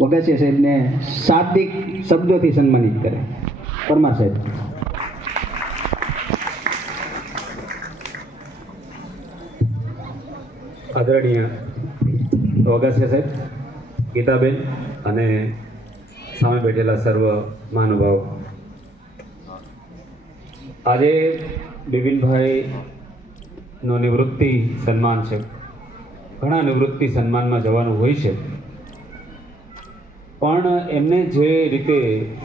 વગાસિયા સાહેબને શાબ્દિક શબ્દોથી સન્માનિત કરે. પરમાર સાહેબ. આદરણીય વગાસિયા સાહેબ, ગીતાબેન અને સામે બેઠેલા સર્વ મહાનુભાવો. આજે બિપિનભાઈનો નિવૃત્તિ સન્માન છે. ઘણા નિવૃત્તિ સન્માનમાં જવાનું હોય છે. પણ એમને જે રીતે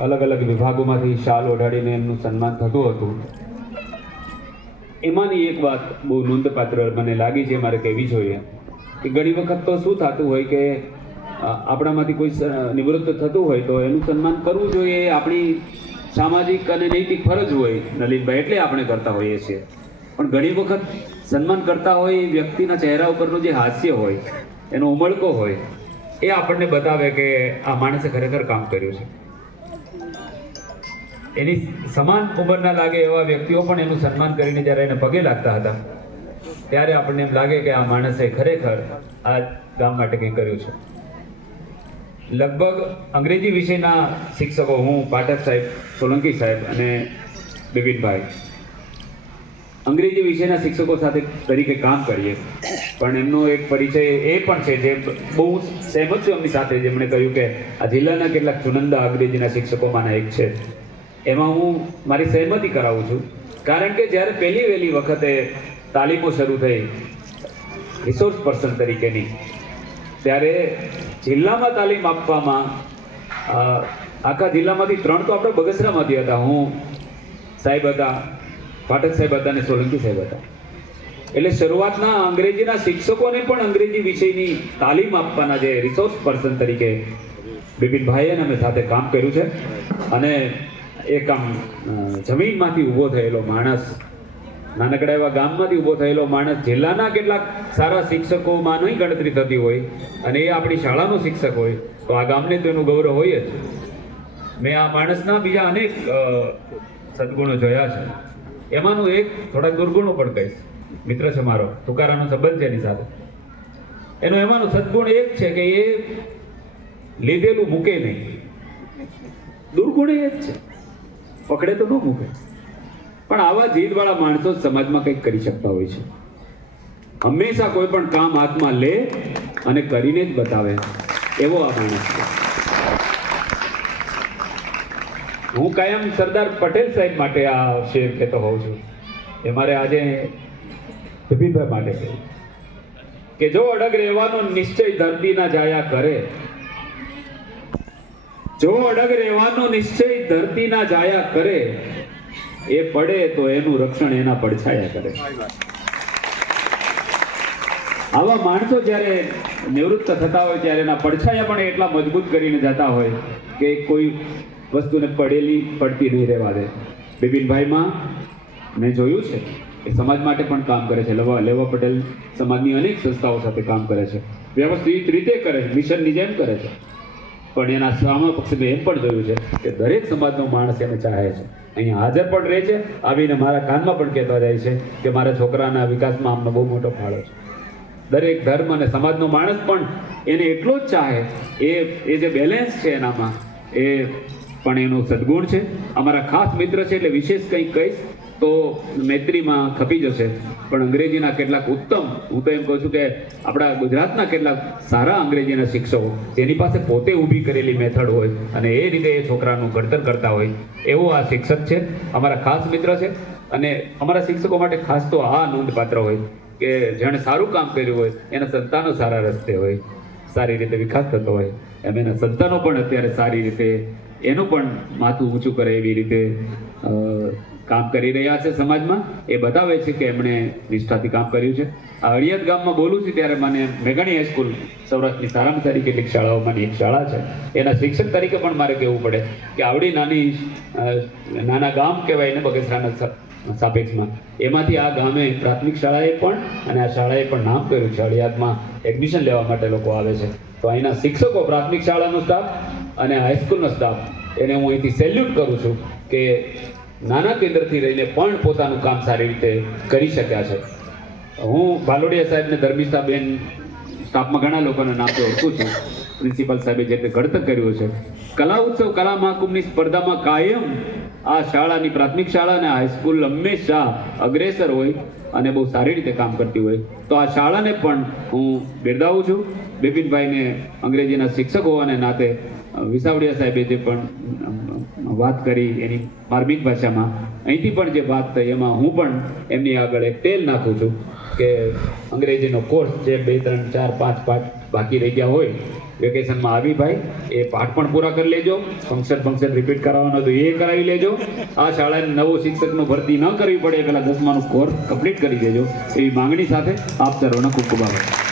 અલગ અલગ વિભાગોમાંથી શાલ ઓઢાડીને એમનું સન્માન થતું હતું, એમાંની એક વાત બહુ નોંધપાત્ર મને લાગી છે, મારે કહેવી જોઈએ કે ઘણી વખત તો શું થતું હોય કે આપણામાંથી કોઈ નિવૃત્ત થતું હોય તો એનું સન્માન કરવું જોઈએ, આપણી સામાજિક અને નૈતિક ફરજ હોય, નલિનભાઈ, એટલે આપણે કરતા હોઈએ છીએ. પણ ઘણી વખત સન્માન કરતા હોય એ વ્યક્તિના ચહેરા ઉપરનું જે હાસ્ય હોય, એનો ઉમળકો હોય એ આપણને બતાવે કે આ માણસે ખરેખર કામ કર્યું છે. એની સમાન ઉંમરના લાગે એવા વ્યક્તિઓ પણ એનું સન્માન કરીને જ્યારે એને પગે લાગતા હતા, ત્યારે આપણને એમ લાગે કે આ માણસે ખરેખર આ ગામ માટે કંઈ કર્યું છે. લગભગ અંગ્રેજી વિષયના શિક્ષકો હું પાઠક સાહેબ સોલંકી સાહેબ અને બિપિનભાઈ અંગ્રેજી વિષયના શિક્ષકો સાથે તરીકે કામ કરીએ. પણ એમનો એક પરિચય એ પણ છે જે બહુ સહેમત છું એમની સાથે, જેમણે કહ્યું કે આ જિલ્લાના કેટલાક ચુનંદા અંગ્રેજીના શિક્ષકોમાંના એક છે. એમાં હું મારી સહેમતી કરાવું છું. કારણ કે જ્યારે પહેલી વહેલી વખતે તાલીમો શરૂ થઈ રિસોર્સ પર્સન તરીકેની, ત્યારે જિલ્લામાં તાલીમ આપવામાં આખા જિલ્લામાંથી ત્રણ તો આપણે બગસરામાંથી હતા. હું સાહેબ હતા પાઠક સાહેબ હતા અને સોલંકી સાહેબ હતા. એટલે શરૂઆતના અંગ્રેજીના શિક્ષકોને પણ અંગ્રેજી વિષયની તાલીમ આપવાના જે રિસોર્સ પર્સન તરીકે બિપિનભાઈએ અમે સાથે કામ કર્યું છે. અને એક આમ જમીનમાંથી ઊભો થયેલો માણસ નાનકડા એવા ગામમાંથી ઊભો થયેલો માણસ, જિલ્લાના કેટલાક સારા શિક્ષકોમાં નહીં ગણતરી થતી હોય અને એ આપણી શાળાનો શિક્ષક હોય, તો આ ગામને તો એનું ગૌરવ હોય જ. મેં આ માણસના બીજા અનેક સદગુણો જોયા છે. એમાંનું એક થોડાક દુર્ગુણો પણ કહીશ. મિત્ર છે મારો તુકારાનો સંબંધ છે એની સાથે. એનો એમાંનો સદગુણ એક છે કે એ લીધેલું મૂકે નહીં. દુર્ગુણ એ જ છે. પકડે તો ન મૂકે. પણ આવા જીદવાળા માણસો સમાજમાં કંઈક કરી શકતા હોય છે. હંમેશા કોઈ પણ કામ હાથમાં લે અને કરીને જ બતાવે. એવો આ માણસ છે. હું કાયમ સરદાર પટેલ સાહેબ માટે આ શેર કહેતો હોઉં છું. એ મારે આજે બિપિનભાઈ માટે કહ્યું કે જો અડગ રહેવાનો નિશ્ચય દર્દીના જાયા કરે, જો અડગ રહેવાનો નિશ્ચય દર્દીના જાયા કરે, એ પડે તો એનું રક્ષણ એના પડછાયા કરે. આવા માણસો જ્યારે નિવૃત્ત થતા હોય ત્યારે એના પડછાયા પણ એટલા મજબૂત કરીને જતા હોય કે કોઈ વસ્તુને પડેલી પડતી નહીં રહેવા દે. બિપિનભાઈમાં મેં જોયું છે એ સમાજ માટે પણ કામ કરે છે. લેવા લેવા પટેલ સમાજની અનેક સંસ્થાઓ સાથે કામ કરે છે. વ્યવસ્થિત રીતે કરે છે, મિશનની જેમ કરે છે. પણ એના સામા પક્ષે મેં એમ પણ જોયું છે કે દરેક સમાજનો માણસ એને ચાહે છે. અહીંયા હાજર પણ રહે છે, આવીને મારા કાનમાં પણ કહેતા જાય છે કે મારા છોકરાના વિકાસમાં આમનો બહુ મોટો ફાળો છે. દરેક ધર્મ અને સમાજનો માણસ પણ એને એટલો જ ચાહે, એ એ જે બેલેન્સ છે એનામાં, એ પણ એનું સદગુણ છે. અમારા ખાસ મિત્ર છે એટલે વિશેષ કંઈક કહીશ તો મૈત્રીમાં ખપી જશે. પણ અંગ્રેજીના કેટલાક ઉત્તમ, હું તો એમ કહું છું કે આપણા ગુજરાતના કેટલાક સારા અંગ્રેજીના શિક્ષકો જેની પાસે પોતે ઊભી કરેલી મેથડ હોય અને એ રીતે એ છોકરાનું ઘડતર કરતા હોય એવો આ શિક્ષક છે, અમારા ખાસ મિત્ર છે. અને અમારા શિક્ષકો માટે ખાસ તો આ નોંધપાત્ર હોય કે જેણે સારું કામ કર્યું હોય એના સંતાનો સારા રસ્તે હોય, સારી રીતે વિકાસ થતો હોય. એમ એના સંતાનો પણ અત્યારે સારી રીતે એનું પણ માથું ઊંચું કરે એવી રીતે કામ કરી રહ્યા છે સમાજમાં. એ બતાવે છે કે એમણે નિષ્ઠાથી કામ કર્યું છે. આ અળિયાદ ગામમાં બોલું છું ત્યારે મને મેઘાણી હાઈસ્કૂલ સૌરાષ્ટ્રની સારામાં સારી કેટલીક શાળાઓમાંની એક શાળા છે. એના શિક્ષક તરીકે પણ મારે કહેવું પડે કે આવડી નાની નાના ગામ કહેવાય ને બગસરાના સાપેક્ષમાં. એમાંથી આ ગામે પ્રાથમિક શાળાએ પણ અને આ શાળાએ પણ નામ કર્યું છે. અડિયાદમાં એડમિશન લેવા માટે લોકો આવે છે. તો અહીંના શિક્ષકો પ્રાથમિક શાળાનો સ્ટાફ અને હાઈસ્કૂલનો સ્ટાફ એને હું અહીંથી સેલ્યુટ કરું છું કે નાના કેન્દ્રથી રહીને પણ પોતાનું કામ સારી રીતે કરી શક્યા છે. હું ભાલોડિયા સાહેબને ધર્મિષ્ઠાબેન સ્ટાફમાં ઘણા લોકોના નામથી ઓળખું છું. પ્રિન્સિપાલ સાહેબે જે રીતે ઘડતર કર્યું છે. કલા ઉત્સવ કલા મહાકુંભની સ્પર્ધામાં કાયમ આ શાળાની પ્રાથમિક શાળા અને હાઈસ્કૂલ હંમેશા અગ્રેસર હોય અને બહુ સારી રીતે કામ કરતી હોય. તો આ શાળાને પણ હું બિરદાવું છું. બિપિનભાઈને અંગ્રેજીના શિક્ષક હોવાને નાતે વિસાવડિયા સાહેબે જે પણ વાત કરી એની માર્મિક ભાષામાં, અહીંથી પણ જે વાત થઈ, એમાં હું પણ એમની આગળ એક તેલ નાખું છું કે અંગ્રેજીનો કોર્સ જે બે, ત્રણ, ચાર, પાંચ પાઠ બાકી રહી ગયા હોય, વેકેશનમાં આવી ભાઈ, એ પાઠ પણ પૂરા કરી લેજો ફંક્શન ફંક્શન રિપીટ કરાવવાનો તો એ કરાવી લેજો, આ શાળાને નવો શિક્ષકનું ભરતી ન કરવી પડે પહેલાં દસમાનો કોર્સ કમ્પ્લીટ કરી દેજો, એવી માંગણી સાથે આપ સર્વનો ખૂબ ખૂબ આભાર.